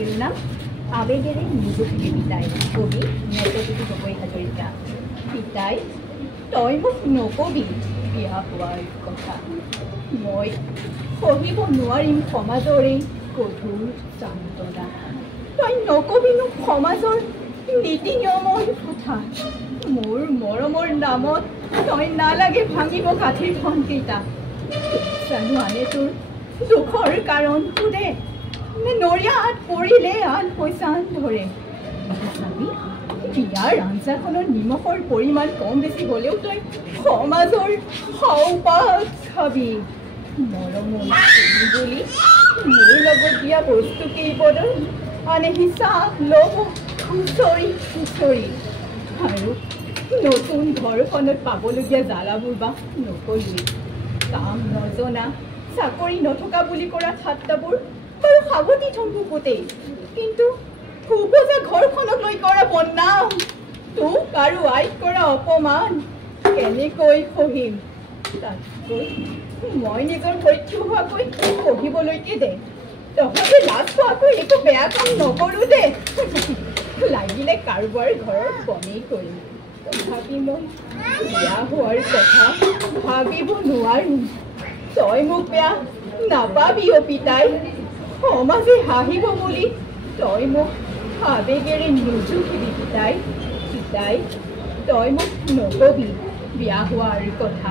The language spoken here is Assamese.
শিৰোনাম আবেগেৰে নিযুক্তি পিতাই কবি নেত্ৰজ্যোতি গগৈ হাজৰিকা। পিতাই তই মোক নকবি বিয়া হোৱাৰ কথা, মই সহিব নোৱাৰিম সমাজৰে গধুৰ যন্ত্ৰণা। তই নকবি মোক সমাজৰ নীতি নিয়মৰ কথা, মোৰ মৰমৰ নামত তই নালাগে ভাঙিব কাঠিৰ ধনকেইটা। জানো আনে তোৰ দুখৰ কাৰণ সোধে, নে নৰিয়াত পৰিলে আন পইচা ধৰে। চাবি বিয়াৰ আঞ্জাখনৰ নিমখৰ পৰিমাণ কম বেছি হ'লেও তই সমাজৰ সৌপাত খাবি। মৰমৰ বুলি মোৰ লগত দিয়া বস্তু কেইবদল আনে হিচাপ ল'ব খুচৰি খুচৰি। আৰু নতুন ঘৰখনত পাবলগীয়া জ্বালাবোৰ বা নকলোৱেই। কাম নজনা চাকৰি নথকা বুলি কৰা ঠাট্টাবোৰ বাৰু সাৱতি থম বুকুতেই, কিন্তু সুবজা ঘৰখনক লৈ কৰা বদনাম, তোক আৰু আইক কৰা অপমান কেনেকৈ সহিম। তাতকৈ মই নিজৰ সহ্য হোৱাকৈ পঢ়িবলৈকে দে, তহঁতে লাজ পোৱাকৈ একো বেয়া কাম নকৰোঁ দে। লাগিলে কাৰোবাৰ ঘৰৰ বনেই কৰিম, তথাপি মই বিয়া হোৱাৰ কথা ভাবিব নোৱাৰোঁ। তই মোক বেয়া নাপাবি অ' পিতাই, সমাজে হাঁহিব বুলি তই মোক আবেগেৰে নুজুখিবি পিতাই। পিতাই তই মোক নকবি বিয়া হোৱাৰ কথা।